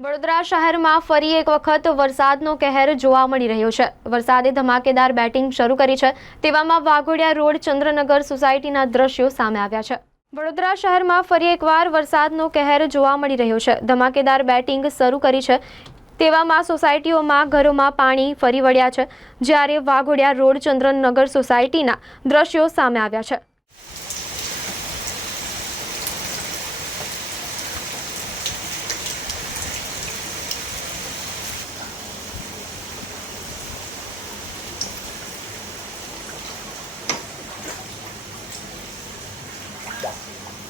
વડોદરા શહેરમાં ફરી એક વખત વરસાદનો કહેર જોવા મળી રહ્યો છે. વરસાદે ધમાકેદાર બેટિંગ શરૂ કરી છે. તેવામાં વાઘોડિયા રોડ, ચંદ્રનગર સોસાયટીના દ્રશ્યો સામે આવ્યા છે. વડોદરા શહેરમાં ફરી એકવાર વરસાદનો કહેર જોવા મળી રહ્યો છે. ધમાકેદાર બેટિંગ શરૂ કરી છે. તેવામાં સોસાયટીઓમાં ઘરોમાં પાણી ફરી વળ્યા છે. જ્યારે વાઘોડિયા રોડ, ચંદ્રનગર સોસાયટીના દ્રશ્યો સામે આવ્યા છે. はい。